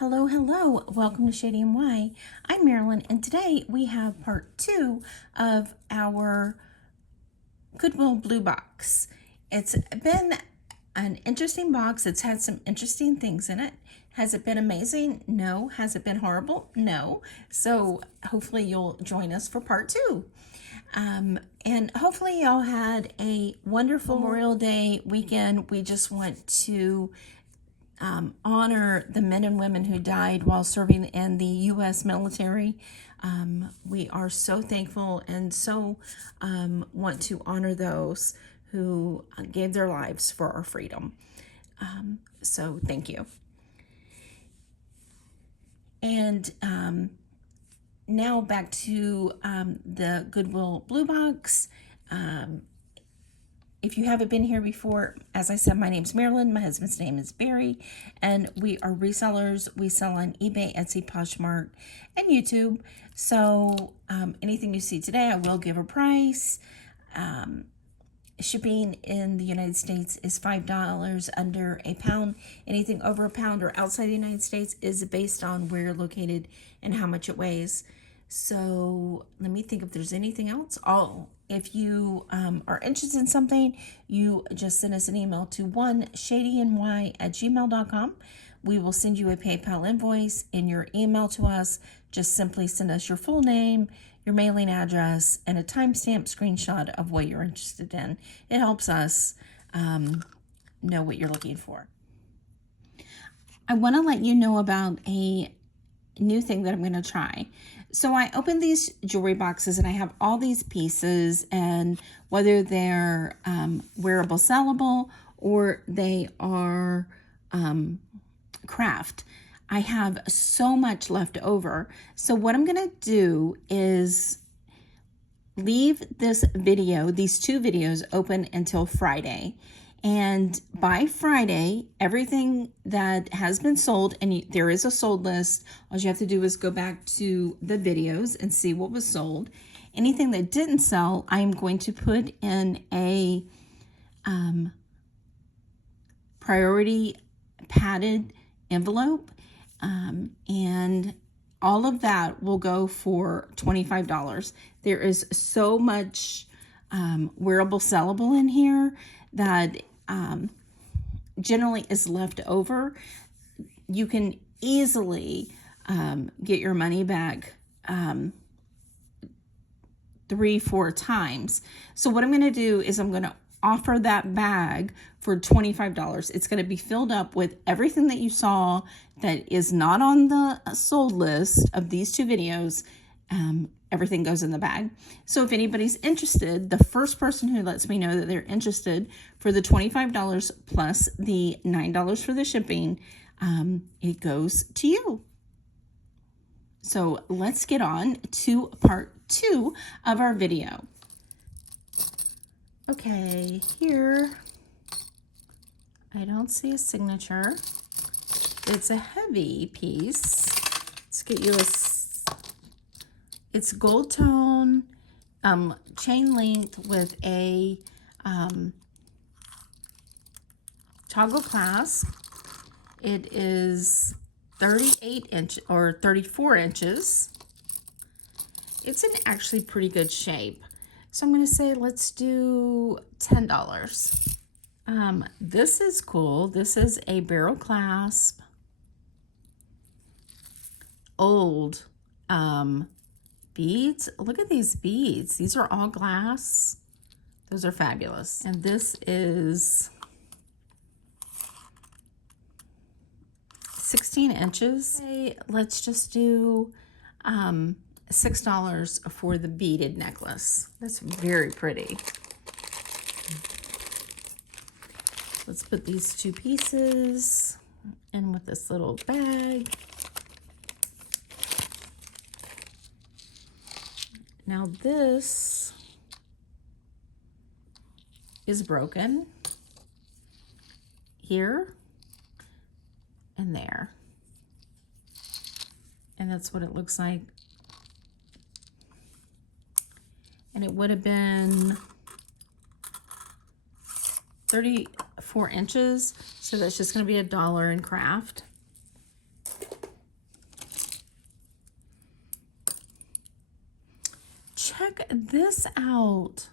Hello, hello. Welcome to Shady and Why. I'm Marilyn, and today we have part 2 of our Goodwill Bluebox. It's been an interesting box. It's had some interesting things in it. Has it been amazing? No. Has it been horrible? No. So hopefully you'll join us for part 2. And hopefully y'all had a wonderful Memorial Day weekend. We just want to honor the men and women who died while serving in the U.S. military. We are so thankful and so want to honor those who gave their lives for our freedom. So thank you. And now back to the Goodwill Bluebox. If you haven't been here before, as I said, my name's Marilyn. My husband's name is Barry, and we are resellers. We sell on eBay, Etsy, Poshmark, and YouTube. So anything you see today, I will give a price. Shipping in the United States is $5 under a pound. Anything over a pound or outside the United States is based on where you're located and how much it weighs. So let me think if there's anything else. If you are interested in something, you just send us an email to shadyandy@gmail.com. We will send you a PayPal invoice in your email to us. Just simply send us your full name, your mailing address, and a timestamp screenshot of what you're interested in. It helps us know what you're looking for. I want to let you know about a new thing that I'm going to try. So I opened these jewelry boxes and I have all these pieces, and whether they're wearable, sellable, or they are craft, I have so much left over. So what I'm going to do is leave this video, these two videos, open until Friday. And by Friday, everything that has been sold, and there is a sold list, all you have to do is go back to the videos and see what was sold. Anything that didn't sell, I'm going to put in a priority padded envelope, and all of that will go for $25. There is so much wearable sellable in here that generally is left over. You can easily get your money back 3-4 times. So what I'm going to do is I'm going to offer that bag for $25. It's going to be filled up with everything that you saw that is not on the sold list of these two videos. Everything goes in the bag. So if anybody's interested, the first person who lets me know that they're interested, for the $25 plus the $9 for the shipping, it goes to you. So let's get on to part 2 of our video. Okay, here, I don't see a signature. It's a heavy piece. Let's get you it's gold tone, chain length with a toggle clasp. It is 38 inch or 34 inches. It's in actually pretty good shape. So I'm going to say let's do $10. This is cool. This is a barrel clasp. Old beads. Look at these beads. These are all glass. Those are fabulous. And this is 16 inches. Okay, let's just do $6 for the beaded necklace. That's very pretty. Let's put these two pieces in with this little bag. Now this is broken here and there. And that's what it looks like. And it would have been 34 inches. So that's just going to be $1 in craft. check this out.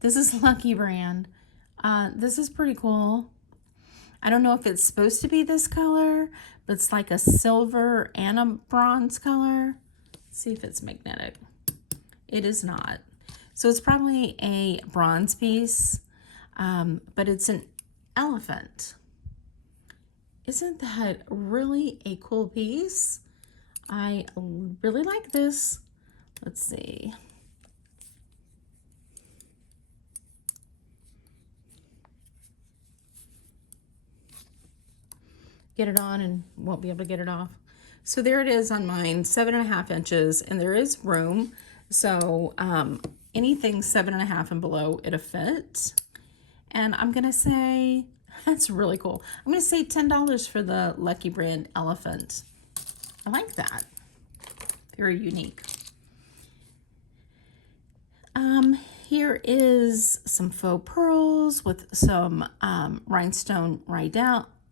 This is Lucky brand. This is pretty cool. I don't know if it's supposed to be this color, but it's like a silver and a bronze color. Let's see if it's magnetic. It is not. So it's probably a bronze piece, but it's an elephant. Isn't that really a cool piece? I really like this. Let's see. Get it on and won't be able to get it off. So there it is on mine, 7.5 inches, and there is room. So anything 7.5 and below, it'll fit. And I'm gonna say, that's really cool. I'm gonna say $10 for the Lucky brand elephant. I like that. Very unique. Here is some faux pearls with some rhinestone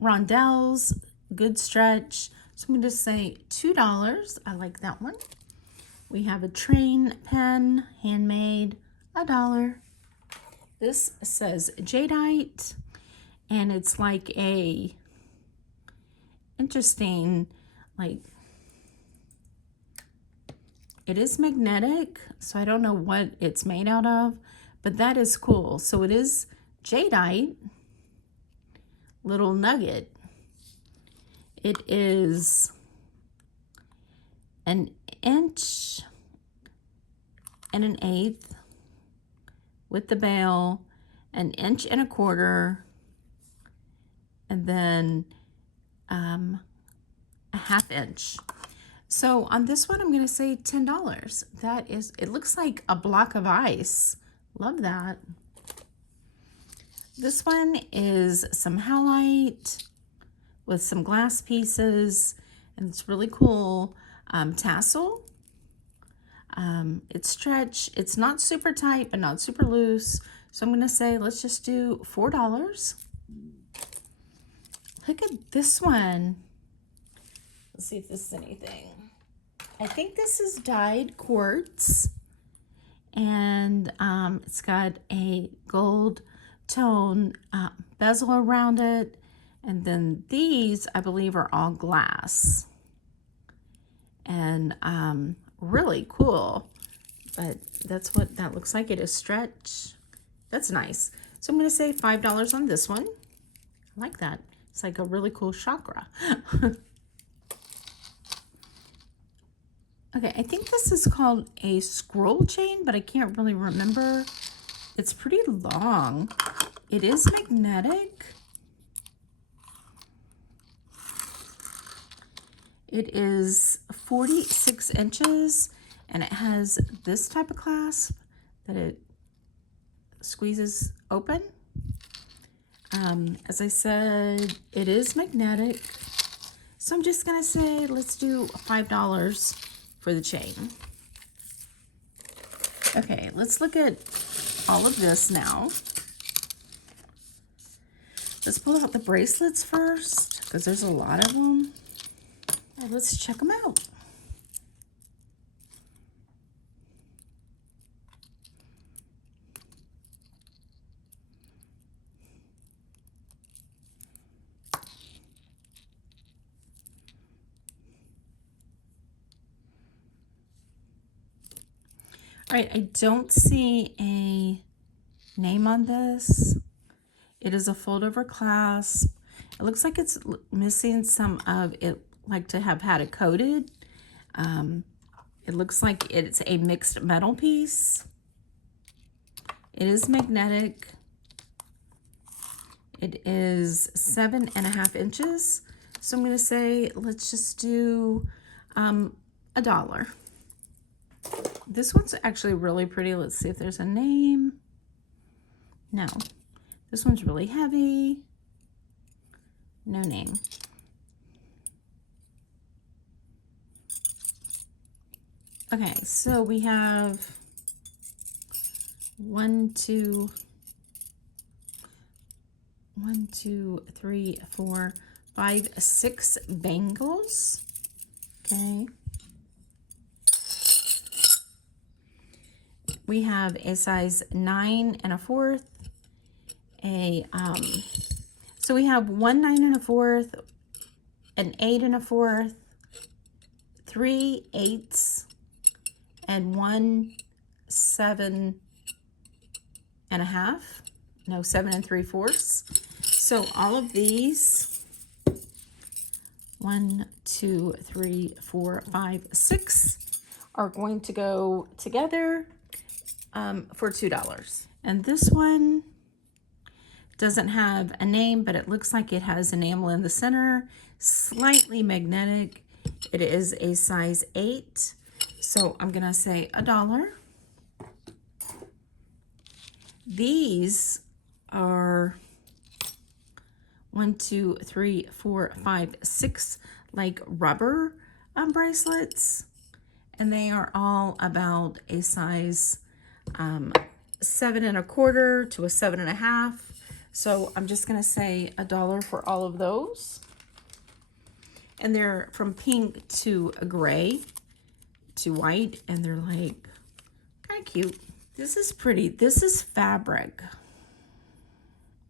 rondelles, good stretch. So I'm going to say $2. I like that one. We have a train pen, handmade, $1. This says jadeite, and it's like a interesting, like, it is magnetic, so I don't know what it's made out of, but that is cool. So it is jadeite, little nugget. It is 1 1/8 inches with the bail, 1 1/4 inches, and then a 1/2 inch. So on this one, I'm going to say $10. That is, it looks like a block of ice. Love that. This one is some halite with some glass pieces, and it's really cool. Tassel. It's stretch. It's not super tight, but not super loose. So I'm going to say, let's just do $4. Look at this one. Let's see if this is anything. I think this is dyed quartz, and it's got a gold tone bezel around it, and then these I believe are all glass, and really cool. But that's what that looks like. It is stretch. That's nice. So I'm going to say $5 on this one. I like that. It's like a really cool chakra. Okay, I think this is called a scroll chain, but I can't really remember. It's pretty long. It is magnetic. It is 46 inches, and it has this type of clasp that it squeezes open. As I said, it is magnetic. So I'm just gonna say, let's do $5 for the chain. Okay, let's look at all of this now. Let's pull out the bracelets first, because there's a lot of them. And let's check them out. All right, I don't see a name on this. It is a fold over clasp. It looks like it's missing some of it, like to have had it coated. It looks like it's a mixed metal piece. It is magnetic. It is 7.5 inches. So I'm gonna say, let's just do $1. This one's actually really pretty. Let's see if there's a name. No. This one's really heavy. No name. Okay, so we have 1, 2, 3, 4, 6 bangles. Okay. We have a size 9 1/4, so we have 1 9 1/4, an 8 1/4, 3 8s, and 1 7 1/2. No, 7 3/4. So all of these, 1 2 3 4 5 6, are going to go together for $2. And this one doesn't have a name, but it looks like it has enamel in the center, slightly magnetic. It is a size 8, so I'm gonna say $1. These are 1 2 3 4 5 6 like rubber bracelets, and they are all about a size 7 1/4 to a 7 1/2. So I'm just gonna say $1 for all of those. And they're from pink to a gray to white, and they're like kind of cute. This is pretty. This is fabric.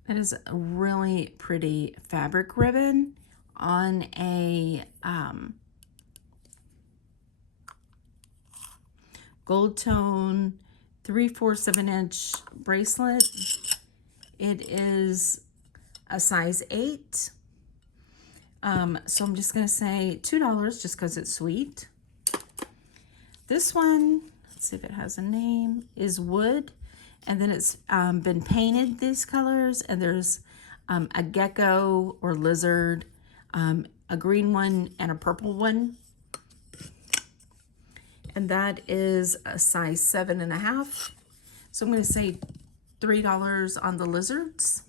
That is a really pretty fabric ribbon on a gold tone 3/4 of an inch bracelet. It is a size 8. So I'm just going to say $2 just because it's sweet. This one, let's see if it has a name, is wood. And then it's been painted these colors. And there's a gecko or lizard, a green one, and a purple one. And that is a size 7 1/2. So I'm going to say $3 on the lizards.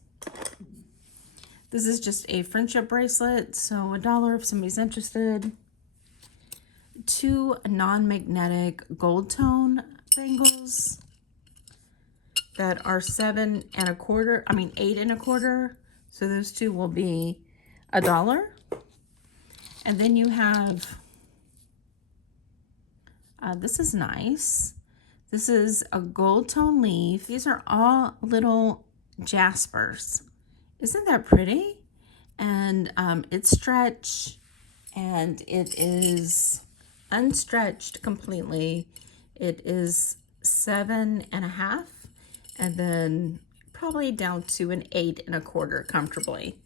This is just a friendship bracelet, so $1 if somebody's interested. 2 non-magnetic gold tone bangles that are 7 1/4, 8 1/4. So those two will be $1. And then you have, this is nice. This is a gold tone leaf. These are all little jaspers. Isn't that pretty? And it's stretch, and it is unstretched completely. It is 7 1/2, and then probably down to an 8 1/4 comfortably.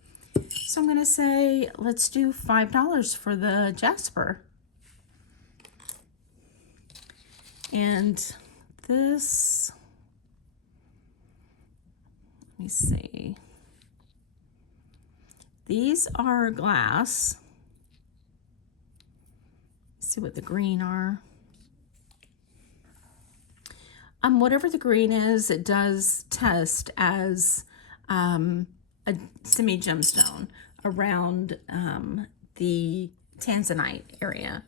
So I'm gonna say, let's do $5 for the jasper. And this, let me see. These are glass. Let's see what the green are. Whatever the green is, it does test as a semi-gemstone around the tanzanite area.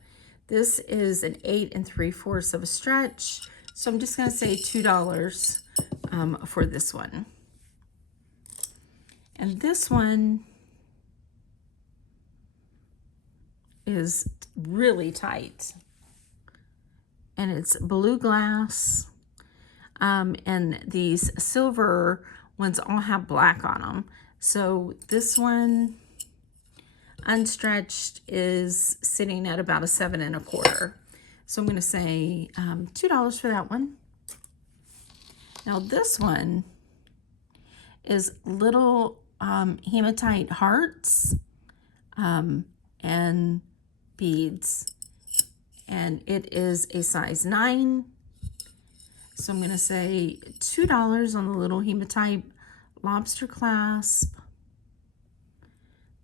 This is an 8 3/4 of a stretch. So I'm just gonna say $2 for this one. And this one is really tight, and it's blue glass, and these silver ones all have black on them. So this one unstretched is sitting at about a 7 1/4. So I'm going to say $2 for that one. Now this one is little hematite hearts and beads, and it is a size 9. So I'm going to say $2 on the little hematite lobster clasp.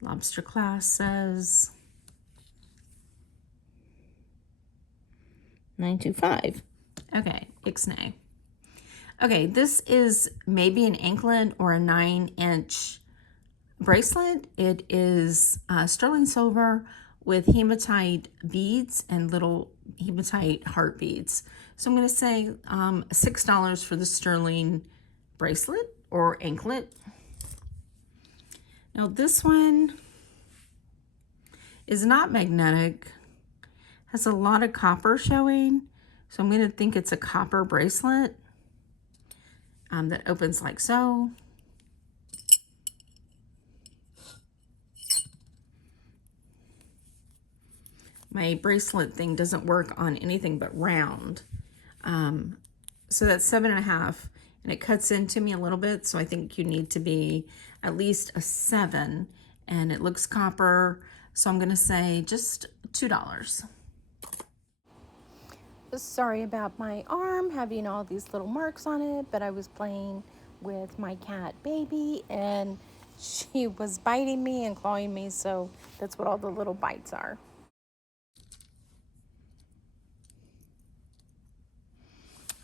Lobster clasp says $9.25. Okay, ixnay. Okay, this is maybe an anklet or a 9-inch bracelet. It is sterling silver with hematite beads and little hematite heart beads. So I'm going to say $6 for the sterling bracelet or anklet. Now this one is not magnetic. Has a lot of copper showing. So I'm going to think it's a copper bracelet that opens like so. My bracelet thing doesn't work on anything but round. So that's 7.5, and it cuts into me a little bit. So I think you need to be at least a 7, and it looks copper. So I'm gonna say just $2. Sorry about my arm having all these little marks on it, but I was playing with my cat baby and she was biting me and clawing me, so that's what all the little bites are.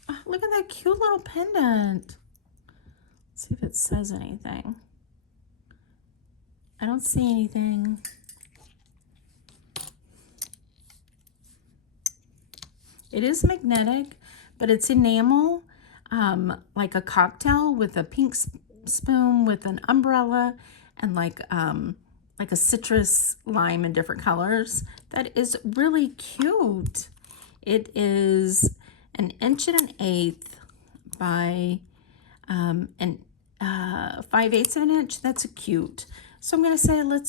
Oh, look at that cute little pendant. Let's see if it says anything. I don't see anything. It is magnetic, but it's enamel, like a cocktail with a pink spoon with an umbrella and like a citrus lime in different colors. That is really cute. It is 1.1 inches by 5/8 of an inch. That's cute. So I'm gonna say I'm gonna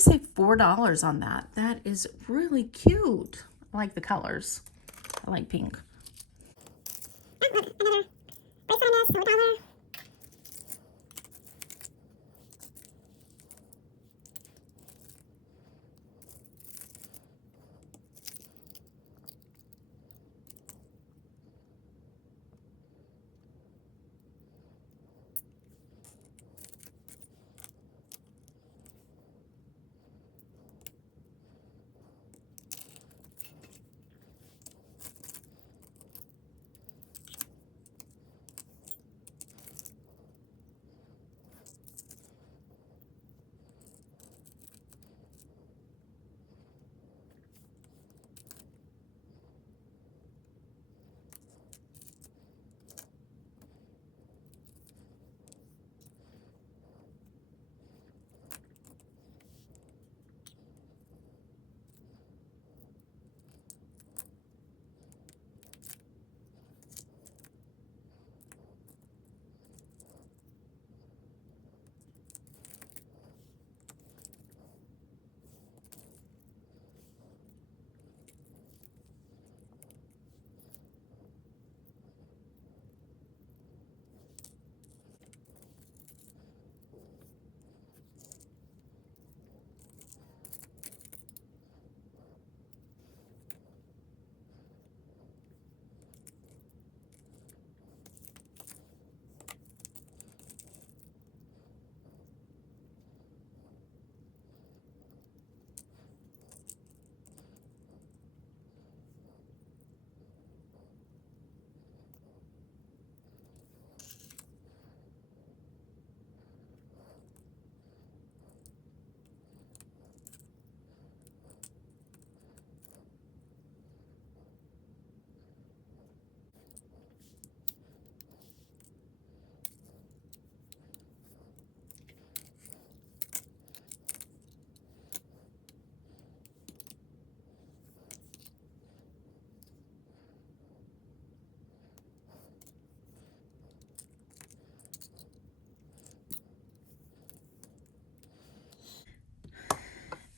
say $4 on that. That is really cute. I like the colors. I like pink.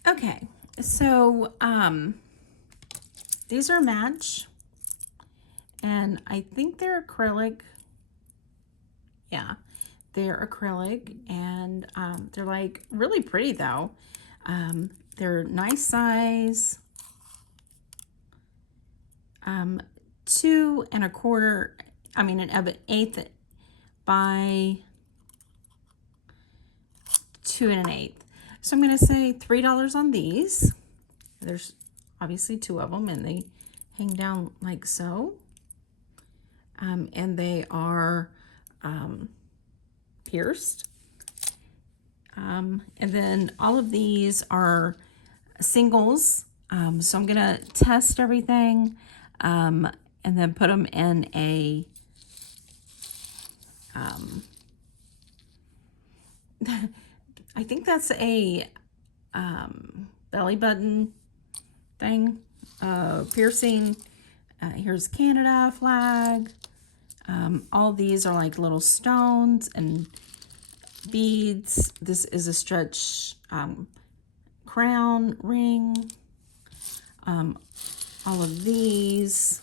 Okay, so these are a match, and I think they're acrylic. Yeah, they're acrylic, and they're like really pretty though. They're nice size. 2.25, I mean an eighth by 2 1/8. So I'm going to say $3 on these. There's obviously 2 of them, and they hang down like so. And they are pierced. And then all of these are singles. So I'm going to test everything and then put them in a I think that's a belly button thing, piercing. Here's Canada flag. All these are like little stones and beads. This is a stretch crown ring. All of these.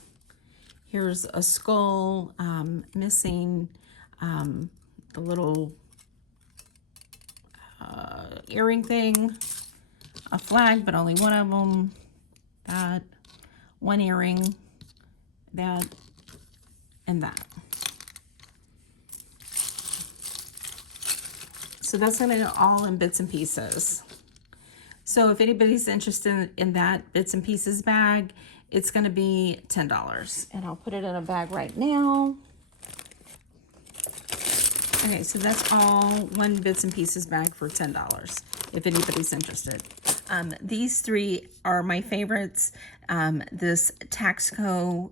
Here's a skull missing the little earring thing. A flag, but only one of them. That. One earring. That. And that. So that's going to be all in bits and pieces. So if anybody's interested in that bits and pieces bag, it's going to be $10. And I'll put it in a bag right now. Okay, so that's all one bits and pieces bag for $10, if anybody's interested. These three are my favorites. This Taxco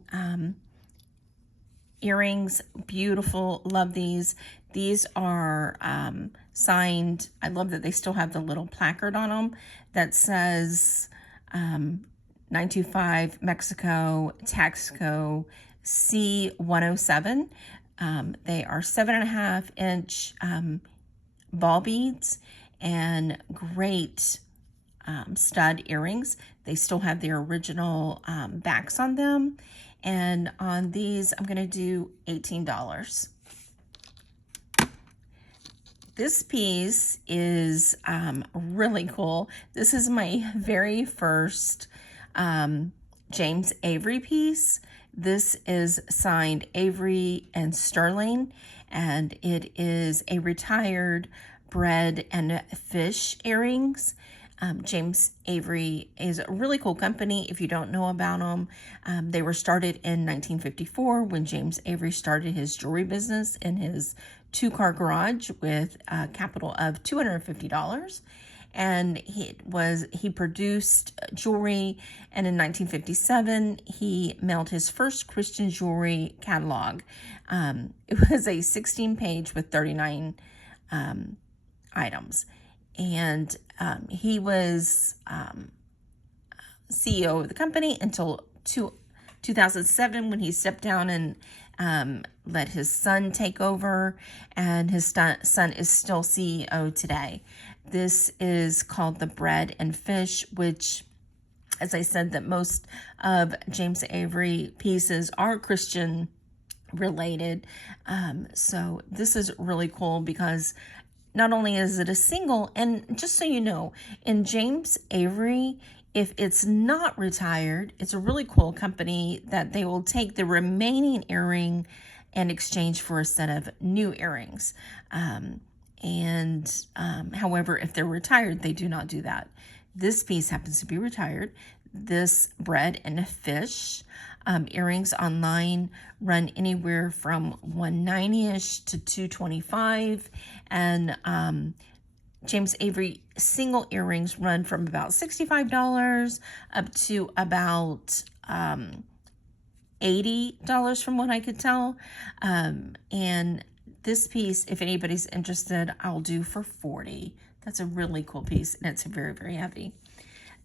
earrings, beautiful, love these. These are signed. I love that they still have the little placard on them that says 925 Mexico Taxco C107. They are 7.5-inch ball beads and great stud earrings. They still have their original backs on them. And on these, I'm going to do $18. This piece is really cool. This is my very first James Avery piece. This is signed Avery and Sterling, and it is a retired bread and fish earrings. James Avery is a really cool company. If you don't know about them, they were started in 1954 when James Avery started his jewelry business in his 2-car garage with a capital of $250. And he produced jewelry, and in 1957 he mailed his first Christian jewelry catalog. It was a 16-page with 39 items. And he was CEO of the company until 2007 when he stepped down and let his son take over, and his son is still CEO today. This is called the Bread and Fish, which, as I said, that most of James Avery pieces are Christian related. So this is really cool because not only is it a single, and just so you know, in James Avery, if it's not retired, it's a really cool company that they will take the remaining earring and exchange for a set of new earrings. However, if they're retired, they do not do that. This piece happens to be retired. This bread and fish earrings online run anywhere from $190-ish to $225, and James Avery single earrings run from about $65 up to about $80 from what I could tell. And this piece, if anybody's interested, I'll do for $40. That's a really cool piece, and it's very, very heavy.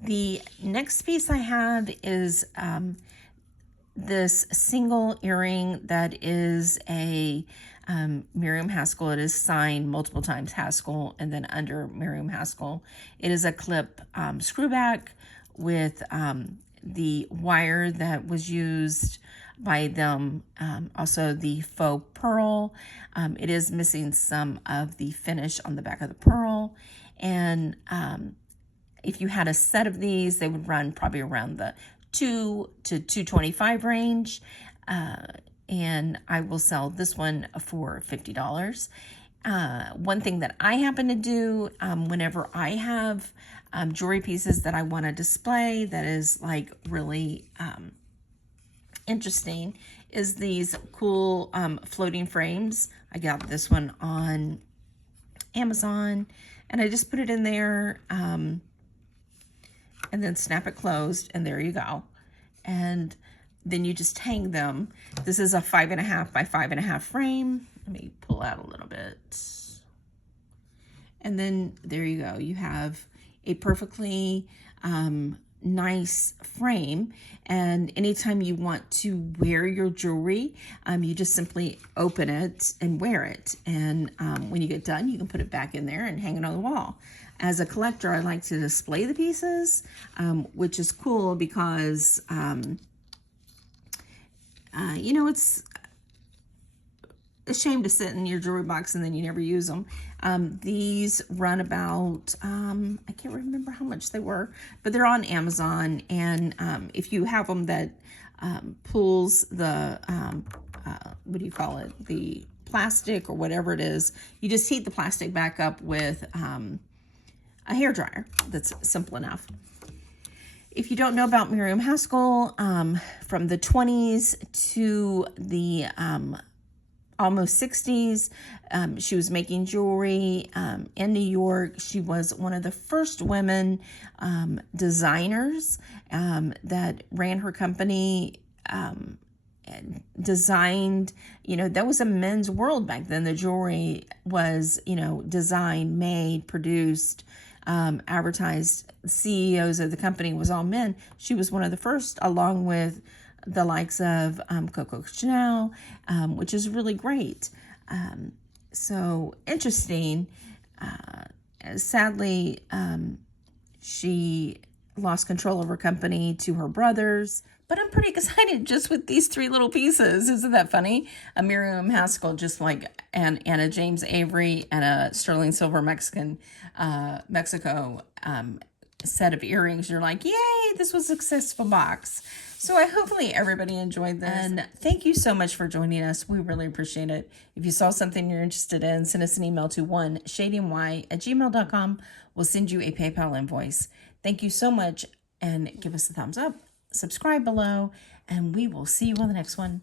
The next piece I have is this single earring that is a Miriam Haskell. It is signed multiple times Haskell and then under Miriam Haskell. It is a clip screwback with the wire that was used by them, also the faux pearl. It is missing some of the finish on the back of the pearl, and if you had a set of these, they would run probably around the $2 to $225 range, and I will sell this one for $50. One thing that I happen to do whenever I have jewelry pieces that I want to display that is like really interesting is these cool floating frames. I got this one on Amazon, and I just put it in there and then snap it closed, and there you go. And then you just hang them. This is a 5.5 by 5.5 frame. Let me pull out a little bit. And then there you go. You have a perfectly nice frame, and anytime you want to wear your jewelry, you just simply open it and wear it, and when you get done, you can put it back in there and hang it on the wall. As a collector, I like to display the pieces, which is cool because you know, it's a shame to sit in your jewelry box and then you never use them. These run about, I can't remember how much they were, but they're on Amazon. And if you have them that pulls the, what do you call it? The plastic or whatever it is, you just heat the plastic back up with a hair dryer. That's simple enough. If you don't know about Miriam Haskell, from the 20s to the almost 60s, she was making jewelry in New York. She was one of the first women designers that ran her company, and designed, you know, that was a men's world back then. The jewelry was, you know, designed, made, produced, advertised. CEOs of the company was all men. She was one of the first, along with the likes of Coco Chanel, which is really great. So interesting. Sadly, she lost control of her company to her brothers. But I'm pretty excited just with these 3 little pieces. Isn't that funny? A Miriam Haskell, just like and a James Avery and a sterling silver Mexico set of earrings. You're like, yay, this was a successful box. So hopefully everybody enjoyed this. And thank you so much for joining us. We really appreciate it. If you saw something you're interested in, send us an email to shadymy@gmail.com. We'll send you a PayPal invoice. Thank you so much, and give us a thumbs up. Subscribe below, and we will see you on the next one.